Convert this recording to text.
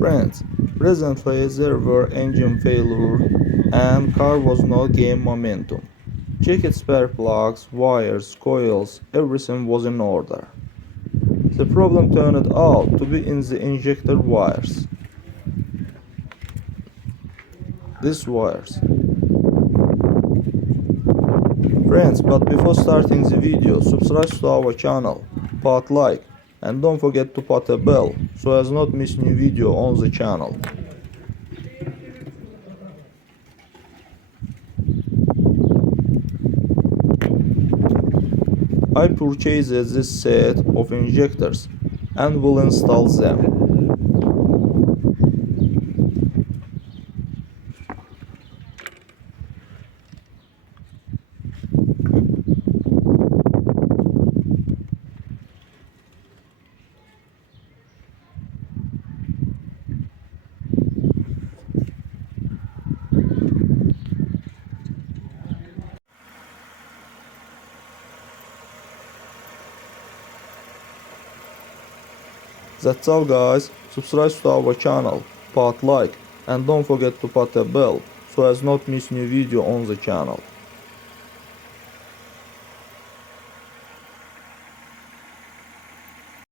Friends, recently there were engine failure and car was not gaining momentum. Checked spare plugs, wires, coils, everything was in order. The problem turned out to be in the injector wires. These wires. Friends, but before starting the video, subscribe to our channel, put like, and don't forget to put a bell so as not miss new video on the channel. I purchased this set of injectors and will install them. That's all guys, subscribe to our channel, put like, and don't forget to put a bell so as not miss new video on the channel.